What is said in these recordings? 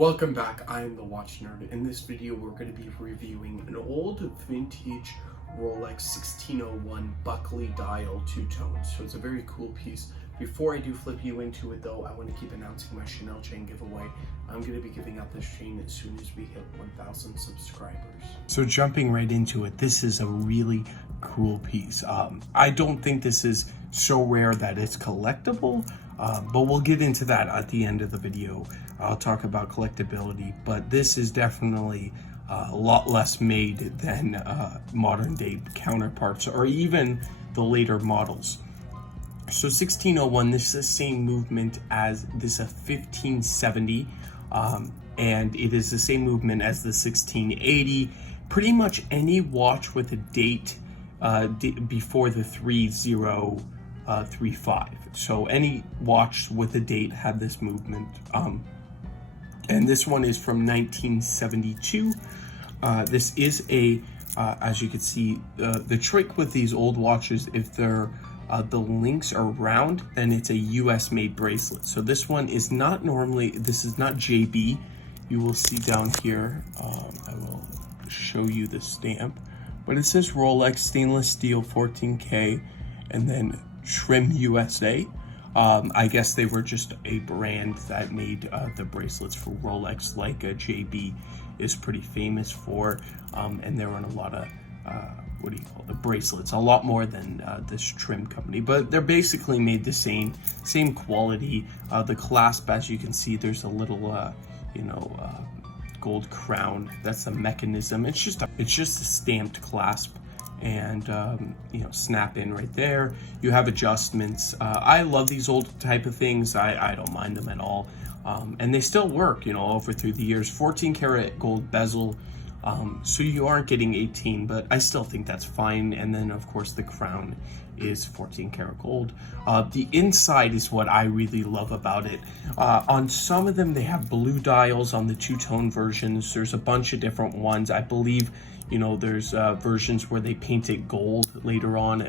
Welcome back, I am the Watch Nerd. In this video, we're going to be reviewing an old vintage Rolex 1601 Buckley dial two-tone. So it's a very cool piece. Before I do flip you into it though, I want to keep announcing my Chanel chain giveaway. I'm going to be giving out this chain as soon as we hit 1,000 subscribers. So jumping right into it, this is a really cool piece. I don't think this is so rare that it's collectible, but we'll get into that at the end of the video. I'll talk about collectability, but this is definitely a lot less made than modern day counterparts or even the later models. So 1601, this is the same movement as this 1570, and it is the same movement as the 1680. Pretty much any watch with a date before the 3035. So any watch with a date had this movement. And this one is from 1972. This is a, as you can see, the trick with these old watches, if they're the links are round, then it's a US made bracelet. So this one is not normally, this is not JB. You will see down here, I will show you the stamp, but it says Rolex stainless steel 14K and then trim USA. I guess they were just a brand that made the bracelets for Rolex, like JB is pretty famous for, and they're on a lot of what do you call the bracelets, a lot more than this trim company, but they're basically made the same quality. The clasp, as you can see, there's a little gold crown. That's the mechanism. It's just a stamped clasp, and snap in right there. You have adjustments. I love these old type of things. I don't mind them at all, and they still work over through the years. 14 karat gold bezel, so you aren't getting 18, but I still think that's fine. And then of course the crown is 14 karat gold. The inside is what I really love about it. On some of them they have blue dials. On the two-tone versions there's a bunch of different ones. I believe there's versions where they paint it gold later on.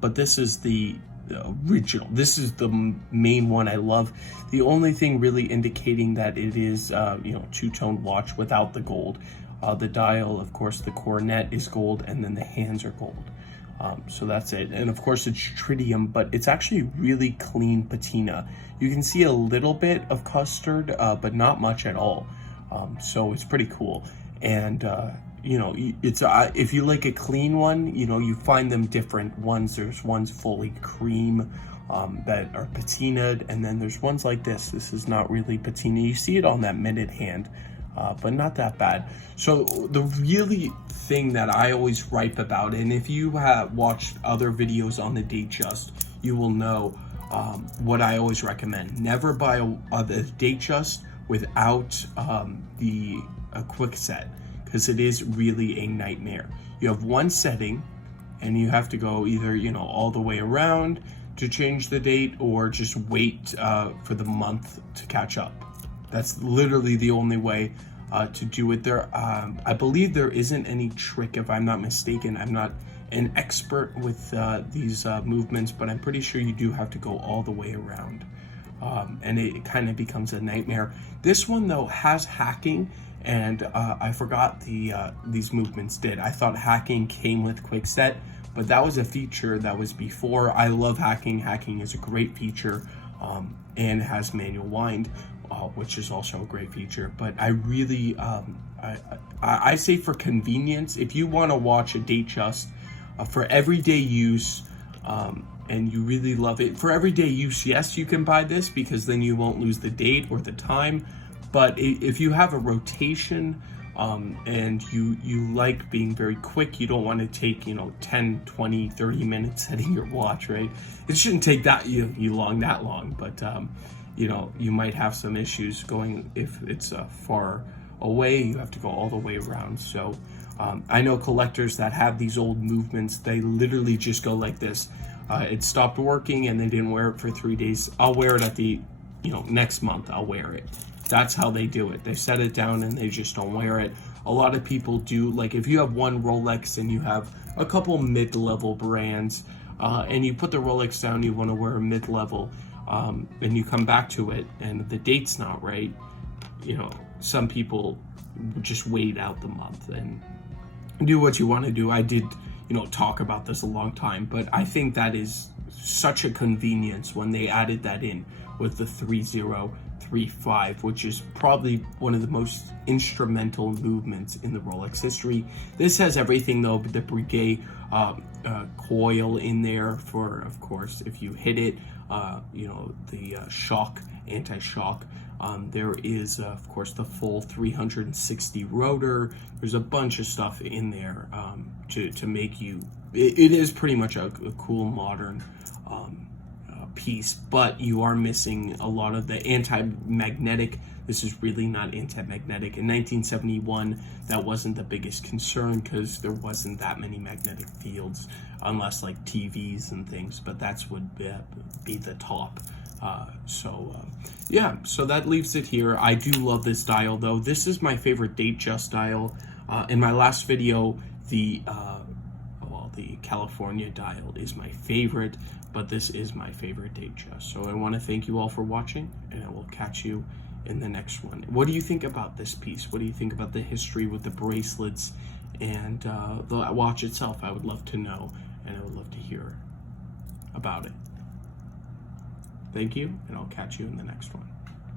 But this is the original. This is the main one I love. The only thing really indicating that it is two-tone watch without the gold. The dial, of course, the coronet is gold, and then the hands are gold. So that's it. And of course it's tritium, but it's actually really clean patina. You can see a little bit of custard, but not much at all. So it's pretty cool. And it's if you like a clean one, you find them different ones. There's ones fully cream that are patinaed, and then there's ones like this. This is not really patina. You see it on that minute hand, but not that bad. So the really thing that I always gripe about, and if you have watched other videos on the Datejust, you will know what I always recommend. Never buy the Datejust without the quick set, because it is really a nightmare. You have one setting and you have to go either all the way around to change the date, or just wait for the month to catch up. That's literally the only way to do it. There I believe there isn't any trick, if I'm not mistaken. I'm not an expert with these movements, but I'm pretty sure you do have to go all the way around, and it kind of becomes a nightmare. This one though has hacking, and I forgot these movements did. I thought hacking came with quickset, but that was a feature that was before. I love hacking. Hacking is a great feature, and has manual wind, which is also a great feature. But I really, I say for convenience, if you want to watch a Datejust for everyday use, and you really love it for everyday use, yes, you can buy this, because then you won't lose the date or the time. But if you have a rotation, and you like being very quick, you don't want to take 10, 20, 30 minutes setting your watch, right? It shouldn't take that long, but you might have some issues going. If it's far away, you have to go all the way around. So I know collectors that have these old movements. They literally just go like this. It stopped working and they didn't wear it for 3 days. I'll wear it at the next month. I'll wear it. That's how they do it. They set it down and they just don't wear it. A lot of people do, like if you have one Rolex and you have a couple mid-level brands, and you put the Rolex down, you want to wear a mid-level, and you come back to it and the date's not right, you know, some people just wait out the month and do what you want to do. I did, you know, talk about this a long time, but I think that is such a convenience when they added that in with the 3035, which is probably one of the most instrumental movements in the Rolex history. This has everything though, the Breguet coil in there for, of course, if you hit it, you know, the shock, anti-shock. There is, of course, the full 360 rotor. There's a bunch of stuff in there to make you, it is pretty much a cool modern piece, but you are missing a lot of the anti-magnetic. This is really not anti-magnetic. In 1971, that wasn't the biggest concern because there wasn't that many magnetic fields, unless like TVs and things, but that's would be the top. Yeah, so that leaves it here. I do love this dial though. This is my favorite Datejust dial. In my last video, the California dial is my favorite, but this is my favorite Datejust. So I want to thank you all for watching, and I will catch you in the next one. What do you think about this piece? What do you think about the history with the bracelets and the watch itself? I would love to know, and I would love to hear about it. Thank you, and I'll catch you in the next one.